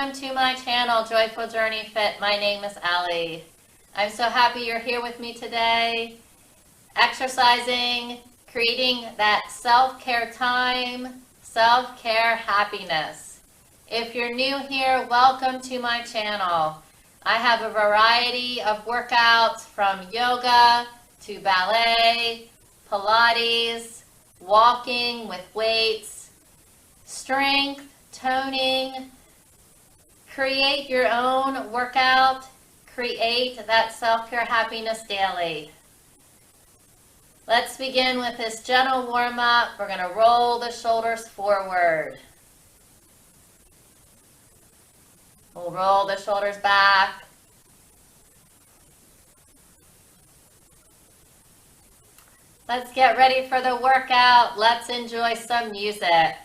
welcome to my channel, Joyful Journey Fit. My name is Allie. I'm so happy you're here with me today, exercising, creating that self-care time, self-care happiness. If you're new here, welcome to my channel. I have a variety of workouts from yoga to ballet, Pilates, walking with weights, strength, toning. Create your own workout. Create that self-care happiness daily. Let's begin with this gentle warm-up. We're going to roll the shoulders forward. We'll roll the shoulders back. Let's get ready for the workout. Let's enjoy some music.